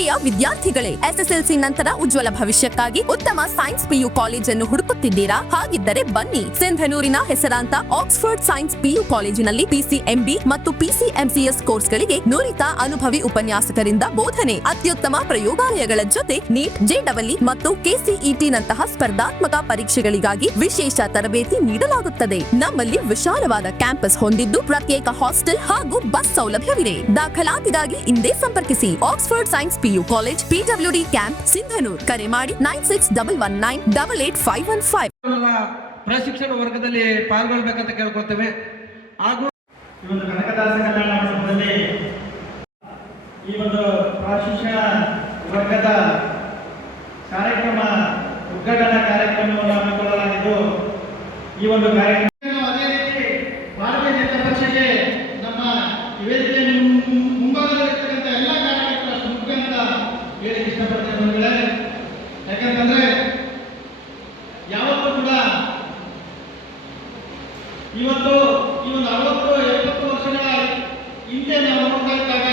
ಪ್ರಿಯ ವಿದ್ಯಾರ್ಥಿಗಳೇ, SSLC ನಂತರ ಉಜ್ವಲ ಭವಿಷ್ಯಕ್ಕಾಗಿ ಉತ್ತಮ ಸೈನ್ಸ್ PU ಕಾಲೇಜನ್ನು ಹುಡುಕುತ್ತಿದ್ದೀರಾ? ಹಾಗಿದ್ದರೆ ಬನ್ನಿ, ಸಿಂಧನೂರಿನ ಹೆಸರಾಂತ ಆಕ್ಸ್ಫರ್ಡ್ ಸೈನ್ಸ್ PU ಕಾಲೇಜಿನಲ್ಲಿ PCMB ಮತ್ತು PCMCS ಕೋರ್ಸ್ಗಳಿಗೆ ನುರಿತ ಅನುಭವಿ ಉಪನ್ಯಾಸಕರಿಂದ ಬೋಧನೆ, ಅತ್ಯುತ್ತಮ ಪ್ರಯೋಗಾಲಯಗಳ ಜೊತೆ ನೀಟ್, JEE ಮತ್ತು KCET ನಂತಹ ಸ್ಪರ್ಧಾತ್ಮಕ ಪರೀಕ್ಷೆಗಳಿಗಾಗಿ ವಿಶೇಷ ತರಬೇತಿ ನೀಡಲಾಗುತ್ತದೆ. ನಮ್ಮಲ್ಲಿ ವಿಶಾಲವಾದ ಕ್ಯಾಂಪಸ್ ಹೊಂದಿದ್ದು ಪ್ರತ್ಯೇಕ ಹಾಸ್ಟೆಲ್ ಹಾಗೂ ಬಸ್ ಸೌಲಭ್ಯವಿದೆ. ದಾಖಲಾತಿಗಾಗಿ ಇಂದೇ ಸಂಪರ್ಕಿಸಿ Oxford science PU college, PWD camp, Sindhanur. ಕರೆ ಮಾಡಿ 9611988515. ಪ್ರಶಿಕ್ಷಣ ವರ್ಗದಲ್ಲಿ ಪಾಲ್ಗೊಳ್ಳಬೇಕಂತ ಕೇಳ್ಕೊಳ್ತೇವೆ. ಹಾಗೂ ಈ ಒಂದು ಕನಕದಾಸ ಕಲ್ಯಾಣ ಮಂಟಪದಲ್ಲಿ ಈ ಒಂದು ಪ್ರಶಿಕ್ಷಣ ವರ್ಗದ ಕಾರ್ಯಕ್ರಮ ಉದ್ಘಾಟನಾ ಕಾರ್ಯಕ್ರಮವನ್ನು ಹಮ್ಮಿಕೊಳ್ಳಲಾಗಿದ್ದು, ಈ ಒಂದು ಕಾರ್ಯಕ್ರಮ ಅದೇ ರೀತಿ ಭಾರತೀಯ ಜನತಾ ಪಕ್ಷಕ್ಕೆ ನಮ್ಮ ವೇದಿಕೆ ಮುಂಭಾಗದಲ್ಲಿರ್ತಕ್ಕಂಥ ಎಲ್ಲ ಕಾರ್ಯಕರ್ತರ ಮುಖಂಡ ಹೇಳಿಕ್ಕೆ ಇಷ್ಟಪಡ್ತೇನೆ ಬಂದಿದೆ. ಯಾಕಂತಂದ್ರೆ ಯಾವತ್ತೂ ಕೂಡ ಇವತ್ತು ಈ ಒಂದು 60-70 ವರ್ಷಗಳ ಹಿಂದೆ ನಾವು ನೋಡ್ತಾ ಇದ್ದಾಗ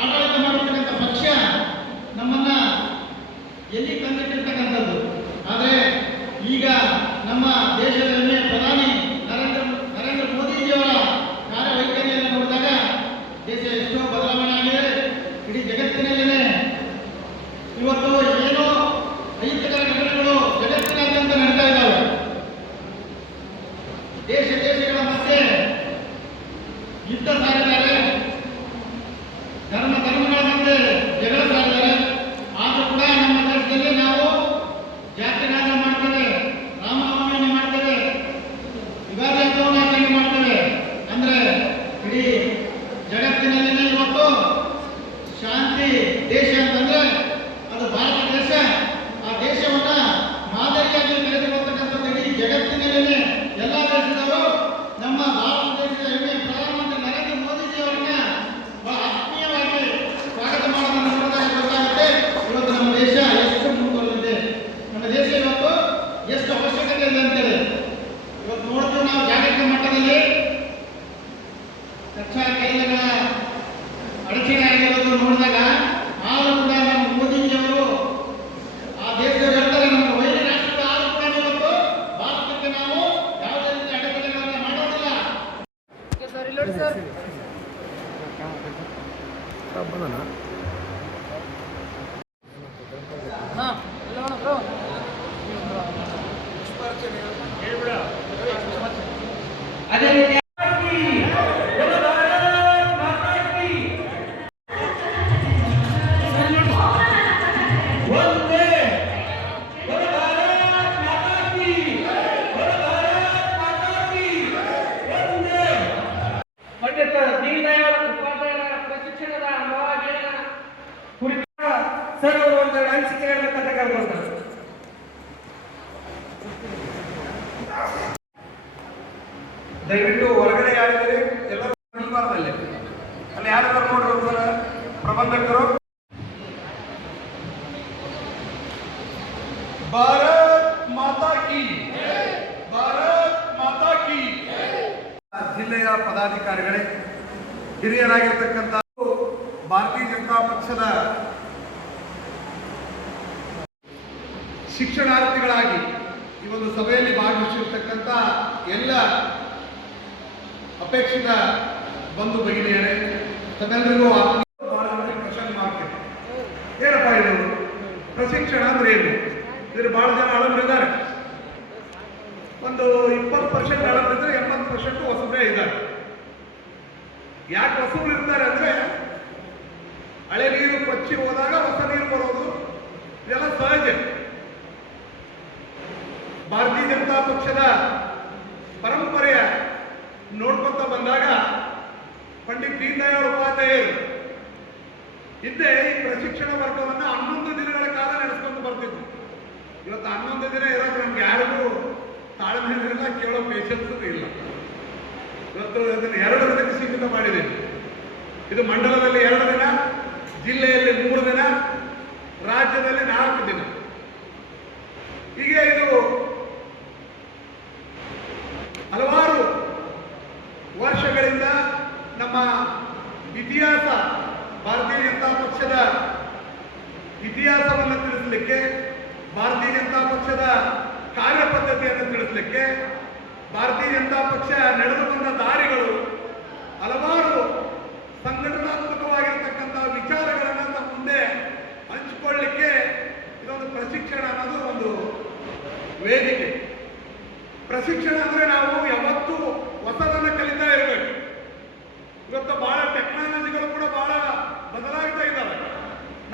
ಆಡಳಿತ ಮಾಡಿರ್ತಕ್ಕಂಥ ಪಕ್ಷ ನಮ್ಮನ್ನ ಎಲ್ಲಿ ತಂದಿಟ್ಟಿರ್ತಕ್ಕಂಥದ್ದು. ಆದರೆ ಈಗ ನಮ್ಮ ದೇಶದ ಹೆಮ್ಮೆ ಪ್ರಧಾನಿ ನರೇಂದ್ರ ಮೋದಿಜಿಯವರ ಕಾರ್ಯವೈಖರಿಯನ್ನು ನೋಡಿದಾಗ ದೇಶ ಎಷ್ಟೋ ಬದಲಾವಣೆ ಆಗಿದೆ. ಇಡೀ ಜಗತ್ತಿನಲ್ಲಿನೇ ಇವತ್ತು ಏನೋ ಅಹಿತಕರ ಘಟನೆಗಳು ಜಗತ್ತಿನಾದ್ಯಂತ ನಡೀತಾ ಇದ್ದಾವೆ. ದೇಶಗಳ ಮಧ್ಯೆ ಯುದ್ಧ ಸಾರಿದ್ದಾರೆ, ಧರ್ಮಗಳ ಮಧ್ಯೆ ಜಗಳ ಸಾರಿದ್ದಾರೆ. ಆದರೂ ಕೂಡ ನಮ್ಮ ದೇಶದಲ್ಲಿ ನಾವು ಜಾತ್ರೆನಾದ ಮಾಡ್ತೇವೆ, ರಾಮನವಮಿಯನ್ನು ಮಾಡ್ತೇವೆ, ಯುಗಾದಿ ಹಬ್ಬವನ್ನು ಆಚರಣೆ ಮಾಡ್ತೇವೆ. ಅಂದ್ರೆ ಇಡೀ ಜಗತ್ತಿನಲ್ಲಿನೇ ಇವತ್ತು ಶಾಂತಿ ದೇಶ ಅಂತಂದ್ರೆ ಅದು ಭಾರತ ದೇಶ. ಆ ದೇಶವನ್ನ ಮಾದರಿಯಾಗಿ ತೆಗೆದುಕೊಳ್ತಕ್ಕಂಥದ್ದು ಇಡೀ ಜಗತ್ತಿನಲ್ಲಿನೇ ಎಲ್ಲ ದೇಶದವರು ನಮ್ಮ ಭಾರತ ದೇಶದ ಹೆಮ್ಮೆ ಪ್ರಧಾನಮಂತ್ರಿ ನರೇಂದ್ರ ಮೋದಿಜಿ ಅವರನ್ನ ಆತ್ಮೀಯವಾಗಿ ಸ್ವಾಗತ ಮಾಡೋದನ್ನು ನೋಡಿದಾಗ ಗೊತ್ತಾಗುತ್ತೆ ಇವತ್ತು ನಮ್ಮ ದೇಶ ಎಷ್ಟು ಮುಂದುವರೆದಿದೆ, ನಮ್ಮ ದೇಶ ಇವತ್ತು ಎಷ್ಟು ಅವಶ್ಯಕತೆ ಇದೆ ಅಂತೇಳಿ. ಇವತ್ತು ನೋಡ್ತೀವಿ ನಾವು ಜಾಗತಿಕ ಮಟ್ಟದಲ್ಲಿ ಕಚ್ಚಾ ತೈಲಗಳ ಅಡಚಣೆ ಆಗಿರೋದು ನೋಡಿದಾಗ, ಆದರೂ ಕೂಡ ನಮ್ಮ ಮೋದಿಜಿಯವರು ಆ ದೇಶದವರು ಹೇಳ್ತಾರೆ ನಮ್ಮ ವೈದ್ಯ ರಾಷ್ಟ್ರ ಆದರೂ ಕೂಡ ಇವತ್ತು ಭಾರತಕ್ಕೆ ನಾವು ಯಾವುದೇ ರೀತಿ ಅಡೆತಡೆಗಳನ್ನು ಮಾಡೋದಿಲ್ಲ. ಅದೇ ರೀತಿ ಪಂಡಿತ ದೀನದಯಾಳ ಉಪಾಧ್ಯಾಯರ ಪ್ರಶಿಕ್ಷಣದ ಅಂಗವಾಗಿ ಕುರಿತ ಸರ್ ಅವರು ಒಂದು ಅನಿಸಿಕೆ ಹೇಳಬೇಕಂತ ಕೇಳ್ಕೊಳ್ತಾರೆ. ದಯವಿಟ್ಟು ಹೊರಗಡೆ ಯಾರಿದ್ದಾರೆ ಎಲ್ಲರೂ ನಿಲ್ಬಾರ್ದಲ್ಲಿ, ಅಲ್ಲಿ ಯಾರು ನೋಡ್ರಿ ಪ್ರಬಂಧಕರು. ಭಾರತ್ ಮಾತಾ ಕಿ, ಭಾರತ್ ಮಾತಾ ಕಿ. ಜಿಲ್ಲೆಯ ಪದಾಧಿಕಾರಿಗಳೇ, ಹಿರಿಯರಾಗಿರ್ತಕ್ಕಂಥ ಭಾರತೀಯ ಜನತಾ ಪಕ್ಷದ ಶಿಕ್ಷಣಾರ್ಥಿಗಳಾಗಿ ಈ ಒಂದು ಸಭೆಯಲ್ಲಿ ಭಾಗವಹಿಸಿರ್ತಕ್ಕಂಥ ಎಲ್ಲ ಅಪೇಕ್ಷಿತ ಬಂಧು ಭಗಿನಿಯರೇ, ತಮ್ಮೆಲ್ಲರಿಗೂ ಕ್ವಶನ್ ಮಾರ್ಕೆಟ್ ಏನಪ್ಪ ಇದು ಪ್ರಶಿಕ್ಷಣ ಅಂದ್ರೆ ಏನು? ಇದ್ರ ಬಹಳ ಜನ ಅಳಂಬರಿದ್ದಾರೆ. ಒಂದು 20% ಅಳಂಬರಿದ್ರೆ 80% ಹೊಸಬ್ರೇ ಇದ್ದಾರೆ. ಯಾಕೆ ಹೊಸಬ್ರು ಇರ್ತಾರೆ ಅಂದ್ರೆ ಹಳೆ ನೀರು ಕೊಚ್ಚಿ ಹೋದಾಗ ಹೊಸ ನೀರು ಬರೋದು ಇದೆಲ್ಲ ಸಹಜ. ಭಾರತೀಯ ಜನತಾ ಪಕ್ಷದ ಪರಂಪರೆಯ ನೋಡ್ಕೊಂತ ಬಂದಾಗ ಪಂಡಿತ್ ದೀನದಯಾಳ್ ಉಪಾಧ್ಯಾಯರು ಹಿಂದೆ ಈ ಪ್ರಶಿಕ್ಷಣ ವರ್ಗವನ್ನ 11 ದಿನಗಳ ಕಾಲ ನಡೆಸ್ಕೊಂಡು ಬರ್ತಿದ್ರು. ಇವತ್ತು 11 ದಿನ ಇರೋದು ನಮ್ಗೆ ಯಾರಿಗೂ ತಾಳ್ಮೆ ಇಲ್ಲ, ಕೇಳೋ ಪೇಷನ್ಸ್ ಇಲ್ಲ. ಇವತ್ತು ಅದನ್ನು 2 ದಿನಕ್ಕೆ ಸೀಮಿತ ಮಾಡಿದೆ. ಇದು ಮಂಡಲದಲ್ಲಿ 2 ದಿನ, ಜಿಲ್ಲೆಯಲ್ಲಿ 3 ದಿನ, ರಾಜ್ಯದಲ್ಲಿ 4 ದಿನ. ಹೀಗೆ ಇದು ಹಲವಾರು ವರ್ಷಗಳಿಂದ ನಮ್ಮ ಇತಿಹಾಸ ಭಾರತೀಯ ಜನತಾ ಪಕ್ಷದ ಇತಿಹಾಸವನ್ನು ತಿಳಿಸಲಿಕ್ಕೆ, ಭಾರತೀಯ ಜನತಾ ಪಕ್ಷದ ಕಾರ್ಯಪದ್ಧತಿಯನ್ನು ತಿಳಿಸಲಿಕ್ಕೆ, ಭಾರತೀಯ ಜನತಾ ಪಕ್ಷ ನಡೆದು ಬಂದ ದಾರಿಗಳು, ಹಲವಾರು ಸಂಘಟನಾತ್ಮಕವಾಗಿರ್ತಕ್ಕಂಥ ವಿಚಾರಗಳನ್ನು ನಮ್ಮ ಮುಂದೆ ಹಂಚಿಕೊಳ್ಳಲಿಕ್ಕೆ ಇದೊಂದು ಪ್ರಶಿಕ್ಷಣ ಅನ್ನೋದು ಒಂದು ವೇದಿಕೆ. ಪ್ರಶಿಕ್ಷಣ ಅಂದ್ರೆ ನಾವು ಯಾವತ್ತೂ ಹೊಸದನ್ನು ಕಲಿತಾ ಇರಬೇಕು. ಇವತ್ತು ಬಹಳ ಟೆಕ್ನಾಲಜಿಗಳು ಕೂಡ ಬಹಳ ಬದಲಾಗ್ತಾ ಇದ್ದಾವೆ.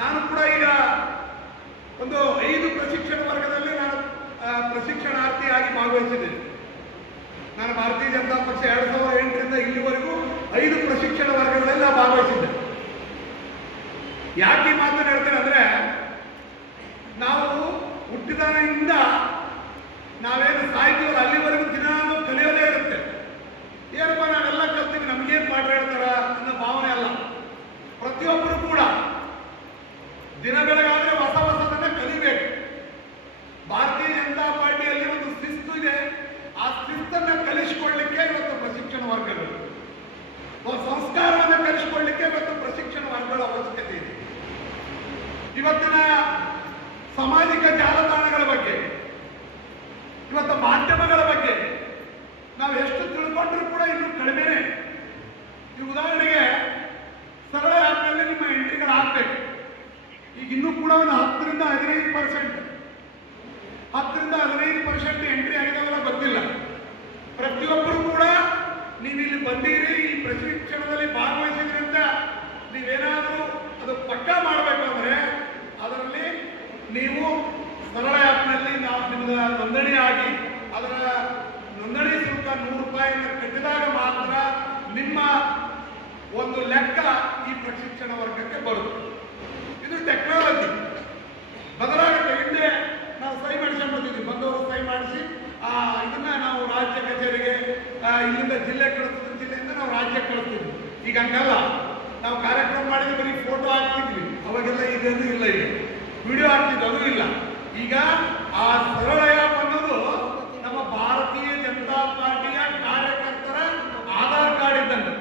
ನಾನು ಕೂಡ ಈಗ ಒಂದು 5 ಪ್ರಶಿಕ್ಷಣ ವರ್ಗದಲ್ಲಿ ನಾನು ಪ್ರಶಿಕ್ಷಣಾರ್ಥಿಯಾಗಿ ಭಾಗವಹಿಸಿದ್ದೇನೆ. ನಾನು ಭಾರತೀಯ ಜನತಾ ಪಕ್ಷ 2008ರಿಂದ ಇಲ್ಲಿವರೆಗೂ 5 ಪ್ರಶಿಕ್ಷಣ ವರ್ಗಗಳಲ್ಲಿ ಭಾಗವಹಿಸಿದ್ದೆ. ಯಾಕೆ ಈ ಮಾತನ್ನು ಹೇಳ್ತೇನೆ ಅಂದ್ರೆ, ನಾವು ಹುಟ್ಟಿದಾಗಿಂದ ನಾವೇನು ಸಾಹಿತ್ಯವಲ್ಲ ಅಲ್ಲಿವರೆಗೂ ದಿನಾನು ಕಲಿಯೋದೇ ಇರುತ್ತೆ. ಏನಪ್ಪ ನಾವೆಲ್ಲ ಕಲ್ತೀವಿ, ನಮಗೇನು ಪಾಠ ಹೇಳ್ತಾರ ಅನ್ನೋ ಭಾವನೆ ಅಲ್ಲ. ಪ್ರತಿಯೊಬ್ಬರು ಕೂಡ ದಿನ ಬೆಳಗಾದ್ರೆ ಹೊಸದನ್ನ ಕಲಿಬೇಕು. ಭಾರತೀಯ ಜನತಾ ಪಾರ್ಟಿಯಲ್ಲಿ ಒಂದು ಶಿಸ್ತು ಇದೆ. ಆ ಶಿಸ್ತನ್ನ ಕಲಿಸಿಕೊಳ್ಳಿಕ್ಕೆ ಇವತ್ತು ಪ್ರಶಿಕ್ಷಣ ವರ್ಗಗಳು, ಸಂಸ್ಕಾರವನ್ನು ಕಲಿಸಿಕೊಳ್ಳಿಕ್ಕೆ ಇವತ್ತು ಪ್ರಶಿಕ್ಷಣ ವರ್ಗಗಳ ಅವಶ್ಯಕತೆ ಇದೆ. ಇವತ್ತಿನ ಸಾಮಾಜಿಕ ಜಾಲತಾಣಗಳ ಬಗ್ಗೆ, ಇವತ್ತು ಮಾಧ್ಯಮಗಳ ಬಗ್ಗೆ ನಾವು ಎಷ್ಟು ತಿಳ್ಕೊಂಡ್ರೂ ಕೂಡ ಇನ್ನೂ ಕಡಿಮೆನೆ. ಈ ಉದಾಹರಣೆಗೆ ಸರಳ ಆ್ಯಪ್ನಲ್ಲಿ ನಿಮ್ಮ ಎಂಟ್ರಿಗಳು ಹಾಕಬೇಕು. ಈಗ ಇನ್ನೂ ಕೂಡ ಒಂದು 10ರಿಂದ 15% ಎಂಟ್ರಿ ಆಗಿದವಲ್ಲ ಗೊತ್ತಿಲ್ಲ. ಪ್ರತಿಯೊಬ್ಬರು ಕೂಡ ನೀವು ಇಲ್ಲಿ ಬಂದಿರಿ, ಈ ಪ್ರಶಿಕ್ಷಣದಲ್ಲಿ ಭಾಗವಹಿಸಿದ್ರಿ ಅಂತ ನೀವೇನಾದರೂ ಅದು ಪಕ್ಕಾ ಮಾಡಬೇಕು ಅಂದರೆ ಅದರಲ್ಲಿ ನೀವು ಸರಳ ಆ್ಯಪ್ನಲ್ಲಿ ನಾವು ನಿಮ್ಗೆ ನೋಂದಣಿ ಆಗಿ ಅದರ ನೋಂದಣಿ ಶುಲ್ಕ 100 ರೂಪಾಯಿಯನ್ನು ಕಟ್ಟಿದಾಗ ಮಾತ್ರ ನಿಮ್ಮ ಒಂದು ಲೆಕ್ಕ ಈ ಪ್ರಶಿಕ್ಷಣ ವರ್ಗಕ್ಕೆ ಬರುತ್ತೆ. ಇದು ಟೆಕ್ನಾಲಜಿ ಬದಲಾಗುತ್ತೆ. ಹಿಂದೆ ನಾವು ಸಹಿ ಮಾಡಿಸ್ಕೊಂಡ್ಬರ್ತಿದ್ವಿ, ಬಂದವರು ಸಹಿ ಮಾಡಿಸಿ ಇದನ್ನ ನಾವು ರಾಜ್ಯ ಕಚೇರಿಗೆ ಇಲ್ಲಿಂದ ಜಿಲ್ಲೆ ಕಳಿಸ್ತಿದ್ವಿ, ಜಿಲ್ಲೆಯಿಂದ ನಾವು ರಾಜ್ಯಕ್ಕೆ ಕಳಿಸ್ತಿದ್ವಿ. ಈಗ ಹಂಗಲ್ಲ, ನಾವು ಕಾರ್ಯಕ್ರಮ ಮಾಡಿದ್ರೆ ಬರೀ ಫೋಟೋ ಹಾಕ್ತಿದ್ವಿ. ಅವಾಗೆಲ್ಲ ಇದೇನು ಇಲ್ಲ, ಈಗ ವಿಡಿಯೋ ಹಾಕ್ತಿದ್ವಿ, ಅದು ಇಲ್ಲ. ಈಗ ಆ ಸರಳ ಆ್ಯಪ್ ಅನ್ನೋದು ನಮ್ಮ ಭಾರತೀಯ ಜನತಾ ಪಾರ್ಟಿಯ ಕಾರ್ಯಕರ್ತರ ಆಧಾರ್ ಕಾರ್ಡ್ ಇದ್ದಂತೆ.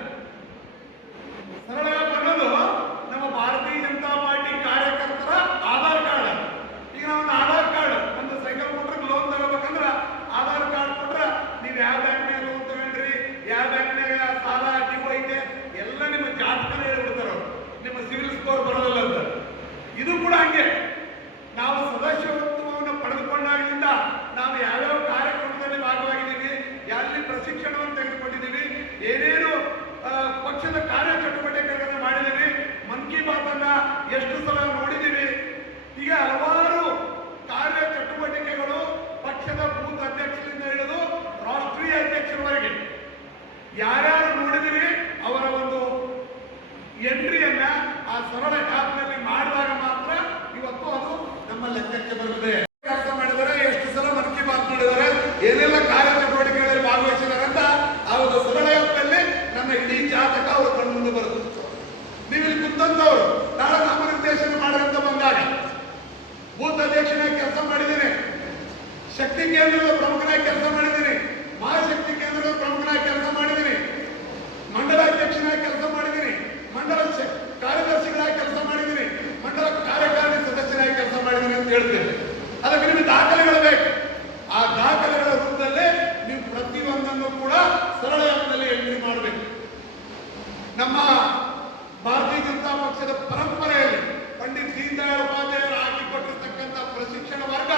ಸರಳ ಆ್ಯಪ್ ಅನ್ನೋದು ನಮ್ಮ ಭಾರತೀಯ ಜನತಾ ಪಾರ್ಟಿ ಕಾರ್ಯಕರ್ತರ ಆಧಾರ್ ಕಾರ್ಡ್. ಈಗ ನಾವು ಒಂದು ಆಧಾರ್ ಕಾರ್ಡ್, ಒಂದು ಸೈಕಲ್ ಕೊಟ್ರೆ ಲೋನ್ ತಗೋಬೇಕಂದ್ರೆ ಆಧಾರ್ ಕಾರ್ಡ್ ಕೊಟ್ರೆ ನೀವು ಯಾವ ಬ್ಯಾಂಕ್ನಾಗ ಲೋನ್ ತಗೊಂಡ್ರಿ, ಯಾವ ಬ್ಯಾಂಕ್ನಾಗ ಸಾಲ ಡ್ಯೂ ಐತೆ ಎಲ್ಲ ನಿಮ್ಮ ಜಾತಕನೇ ಹೇಳ್ಬಿಡ್ತಾರ, ನಿಮ್ಮ ಸಿವಿಲ್ ಸ್ಕೋರ್ ಬರೋದಿಲ್ಲ ಅಂತ. ಇದು ಕೂಡ ಹಂಗೆ. ನಾವು ಸದಸ್ಯತ್ವವನ್ನು ಪಡೆದುಕೊಂಡಾಗಿನಿಂದ ನಾವು ಯಾವ್ಯಾವ ಕಾರ್ಯಕ್ರಮದಲ್ಲಿ ಭಾಗವಾಗಿದ್ದೀವಿ, ಎಲ್ಲಿ ಪ್ರಶಿಕ್ಷಣವನ್ನು ತೆಗೆದುಕೊಂಡಿದ್ದೀವಿ, ಏನೇನು ಪಕ್ಷದ ಕಾರ್ಯಚಟುವಟಿಕೆಗಳನ್ನು ಮಾಡಿದ್ದೀವಿ, ಮನ್ ಕಿ ಬಾತ್ ಅನ್ನ ಎಷ್ಟು ಸಲ ನೋಡಿದ್ದೀವಿ. ಹೀಗೆ ಹಲವಾರು ಕಾರ್ಯಚಟುವಟಿಕೆಗಳು ಪಕ್ಷದ ಬೂತ್ ಅಧ್ಯಕ್ಷರಿಂದ ಹಿಡಿದು ರಾಷ್ಟ್ರೀಯ ಅಧ್ಯಕ್ಷರವರೆಗೆ ಯಾರ್ಯಾರು ನೋಡಿದ್ದೀವಿ ಅವರ ಒಂದು ಎಂಟ್ರಿಯನ್ನ ಆ ಸರಳ ಆ್ಯಪ್ನಲ್ಲಿ ಮಾಡಿದಾಗ ಮಾತ್ರ ಇವತ್ತು ಅದು ನಮ್ಮ ಲೆಕ್ಕಕ್ಕೆ ಬರುತ್ತದೆ. ಕೆಲಸ ಮಾಡಿದರೆ, ಎಷ್ಟು ಸಲ ಮನ್ ಕಿ ಬಾತ್ ಮಾಡಿದ್ದಾರೆ, ಏನೆಲ್ಲ ಕಾರ್ಯಚಟುವಟಿಕೆಗಳಲ್ಲಿ ಭಾಗವಹಿಸಿದ್ದಾರೆ ಅಂತ ಆ ಒಂದು ಸರಳ ಆ್ಯಪ್ನಲ್ಲಿ ನನ್ನ ಇಡೀ ಜಾತಕ ಅವರು ಕಣ್ಣು ಮುಂದೆ ಬರುತ್ತೆ. ನೀವು ಇಲ್ಲಿ ಕುಂತಂತವ್ರು ನಾಳೆ ನಾಮನಿರ್ದೇಶನ ಮಾಡದಂತ ಬಂದಾಗ ಬೂತ್ ಅಧ್ಯಕ್ಷನಾಗಿ ಕೆಲಸ ಮಾಡಿದ್ದೇನೆ, ಶಕ್ತಿ ಕೇಂದ್ರದ ಪ್ರಮುಖನಾಗಿ ಕೆಲಸ ಮಾಡಿದ್ದೀನಿ, ಮಹಾಶಕ್ತಿ ಕೇಂದ್ರದ ಪ್ರಮುಖನಾಗಿ ಕೆಲಸ ಮಾಡಿದ್ದೀನಿ, ಮಂಡಲ ಅಧ್ಯಕ್ಷನಾಗಿ ಕೆಲಸ ಮಾಡಿದ್ದೀನಿ, ಮಂಡಲ ಕಾರ್ಯದರ್ಶಿಗಳಾಗಿ ಕೆಲಸ ಮಾಡಿದ್ದೀನಿ, ಮಂಡಲ ಕಾರ್ಯಕಾರಿಣಿ ಸದಸ್ಯರಾಗಿ ಕೆಲಸ ಮಾಡಿದ್ದೀನಿ ಅಂತ ಹೇಳ್ತೇನೆ. ಅದಕ್ಕೆ ನಿಮಗೆ ದಾಖಲೆಗಳು ಬೇಕು. ಆ ದಾಖಲೆಗಳ ರೂಪದಲ್ಲೇ ನೀವು ಪ್ರತಿಯೊಂದನ್ನು ಕೂಡ ಸರಳ ಆ್ಯಪ್ನಲ್ಲಿ ಎಂಟ್ರಿ ಮಾಡಬೇಕು. ನಮ್ಮ ಭಾರತೀಯ ಜನತಾ ಪಕ್ಷದ ಪರಂಪರೆಯಲ್ಲಿ ಪಂಡಿತ್ ದೀನ್ ದಯಾಳ್ ಉಪಾಧ್ಯಾಯರು ಹಾಕಿಕೊಟ್ಟಿರ್ತಕ್ಕಂಥ ಪ್ರಶಿಕ್ಷಣ ವರ್ಗ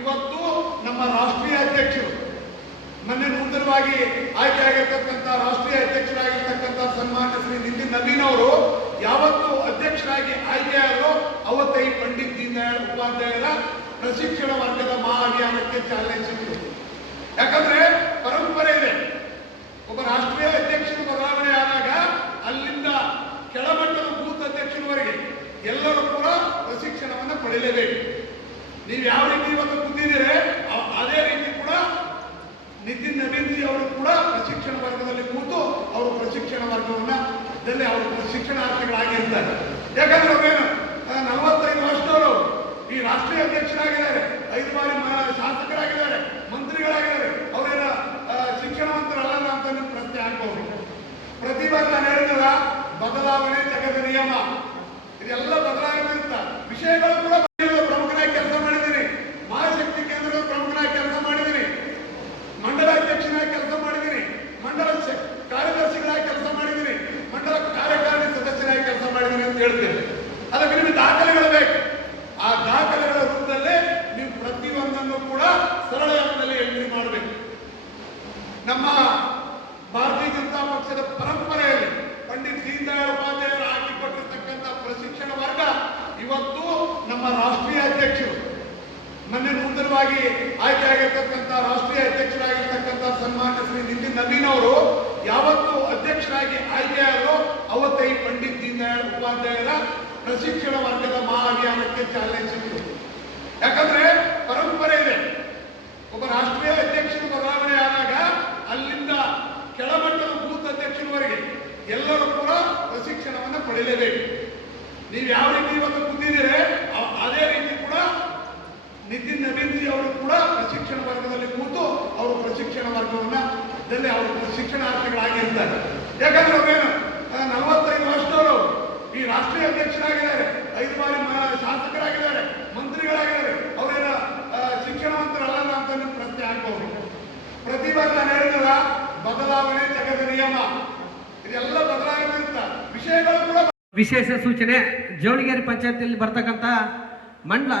ಇವತ್ತು ನಮ್ಮ ರಾಷ್ಟ್ರೀಯ ಅಧ್ಯಕ್ಷರು, ಮೊನ್ನೆ ನೂತನವಾಗಿ ಆಯ್ಕೆಯಾಗಿರ್ತಕ್ಕಂಥ ರಾಷ್ಟ್ರೀಯ ಅಧ್ಯಕ್ಷರಾಗಿರ್ತಕ್ಕಂಥ ಸನ್ಮಾನ್ಯ ಶ್ರೀ ನಿತಿನ್ ನವೀನ್ ಅವರು ಯಾವತ್ತು ಅಧ್ಯಕ್ಷರಾಗಿ ಆಯ್ಕೆಯಾದರೋ ಅವತ್ತೇ ಈ ಪಂಡಿತ್ ದೀನ್ ದಯಾಳ್ ಉಪಾಧ್ಯಾಯರ ಪ್ರಶಿಕ್ಷಣ ವರ್ಗದ ಮಹಾ ಅಭಿಯಾನಕ್ಕೆ ಚಾಲನೆ ಸಿಕ್ಕಿತು. ಯಾಕಂದ್ರೆ ಪರಂಪರೆ ಇದೆ. ಒಬ್ಬ ರಾಷ್ಟ್ರೀಯ ಅಧ್ಯಕ್ಷರು ಬದಲಾವಣೆ ಆದಾಗ ಅಲ್ಲಿಂದ ಕೆಳಮಟ್ಟದ ಬೂತ್ ಅಧ್ಯಕ್ಷರವರೆಗೆ ಎಲ್ಲರೂ ಕೂಡ ಪ್ರಶಿಕ್ಷಣವನ್ನು ಪಡೆಯಲೇಬೇಕು. ನೀವು ಯಾವ ರೀತಿ ಇವತ್ತು ಕೂತಿದ್ದೀರಿ ಅದೇ ರೀತಿ ಕೂಡ ನಿತಿನ್ ನವೀನ್ ಜಿ ಅವರು ಕೂಡ ಪ್ರಶಿಕ್ಷಣ ವರ್ಗದಲ್ಲಿ ಕೂತು ಅವರು ಪ್ರಶಿಕ್ಷಣ ವರ್ಗದಲ್ಲಿ ಅವರು ಪ್ರಶಿಕ್ಷಣಾರ್ಥಿಗಳಾಗಿರ್ತಾರೆ. ಯಾಕಂದ್ರೆ ಅವರೇನು 45 ವರ್ಷದವರು ಈ ರಾಷ್ಟ್ರೀಯ ಅಧ್ಯಕ್ಷರಾಗಿದ್ದಾರೆ, 5 ಬಾರಿ ಶಾಸಕರಾಗಿದ್ದಾರೆ, ಮಂತ್ರಿಗಳಾಗಿದ್ದಾರೆ. ಅವರೇನ ಶಿಕ್ಷಣವಂತರಲ್ಲ ಅಂತ ನೀವು ಪ್ರಶ್ನೆ ಹಾಕಬಹುದು. ಪ್ರತಿ ಬಾರಿ ನಾನು ಹೇಳಿದ ಬದಲಾವಣೆ ಜಗದ ನಿಯಮ, ಇದೆಲ್ಲ ಬದಲಾವಣೆ ಇರ್ತ ವಿಷಯಗಳು ಆಯ್ಕೆಯಾಗಿರ್ತಕ್ಕಂಥ ರಾಷ್ಟ್ರೀಯ ಅಧ್ಯಕ್ಷರಾಗಿರ್ತಕ್ಕಂಥ ಸನ್ಮಾನ್ಯ ಶ್ರೀ ನಿತಿನ್ ನವೀನ್ ಅವರು ಯಾವತ್ತು ಅಧ್ಯಕ್ಷರಾಗಿ ಆಯ್ಕೆಯಾದರೋ ಅವತ್ತೇ ಈ ಪಂಡಿತ್ ದೀನ್ ದಯಾಳ್ ಉಪಾಧ್ಯಾಯರ ಪ್ರಶಿಕ್ಷಣ ವರ್ಗದ ಮಹಾಅಭಿಯಾನಕ್ಕೆ ಚಾಲನೆ ಸಿಕ್ಕಿತು. ಯಾಕಂದ್ರೆ ಪರಂಪರೆ ಇದೆ. ಒಬ್ಬ ರಾಷ್ಟ್ರೀಯ ಅಧ್ಯಕ್ಷರ ಬದಲಾವಣೆ ಆದಾಗ ಅಲ್ಲಿಂದ ಕೆಳಮಟ್ಟದ ಬೂತ್ ಅಧ್ಯಕ್ಷರವರೆಗೆ ಎಲ್ಲರೂ ಕೂಡ ಪ್ರಶಿಕ್ಷಣವನ್ನು ಪಡೆಯಲೇಬೇಕು. ನೀವು ಯಾವ ರೀತಿ ಇವತ್ತು ಕೂತಿದ್ದೀರಿ ಅದೇ ರೀತಿ ಕೂಡ ನಿತಿನ್ ನವೀನ್ ಜಿ ಅವರು ಕೂಡ ಪ್ರಶಿಕ್ಷಣ ವರ್ಗದಲ್ಲಿ ಕೂತು ಅವರು ಪ್ರಶಿಕ್ಷಣ ವರ್ಗವನ್ನ ಅವರು ಪ್ರಶಿಕ್ಷಣಾರ್ಥಿಗಳಾಗಿರ್ತಾರೆ. ಯಾಕಂದ್ರೆ ಅವರೇನು 45 ವರ್ಷದವರು ಈ ರಾಷ್ಟ್ರೀಯ ಅಧ್ಯಕ್ಷರಾಗಿದ್ದಾರೆ, 5 ಬಾರಿ ಶಾಸಕರಾಗಿದ್ದಾರೆ, ಮಂತ್ರಿಗಳಾಗಿದ್ದಾರೆ. ಅವರೇನ ಶಿಕ್ಷಣವಂತರಲ್ಲ ಅಂತ ಪ್ರಶ್ನೆ ಆಗ್ಬಹುದು. ಪ್ರತಿ ಬಾರಿ ನಾನು ಹೇಳಿದ ಬದಲಾವಣೆ ಜಗದ ನಿಯಮ, ಇದೆಲ್ಲ ಬದಲಾಗುತ್ತಿರುತ್ತ ವಿಷಯಗಳು ಕೂಡ. ವಿಶೇಷ ಸೂಚನೆ, ಜವಳಿಗೇರಿ ಪಂಚಾಯತಿಯಲ್ಲಿ ಬರ್ತಕ್ಕಂಥ ಮಂಡಲ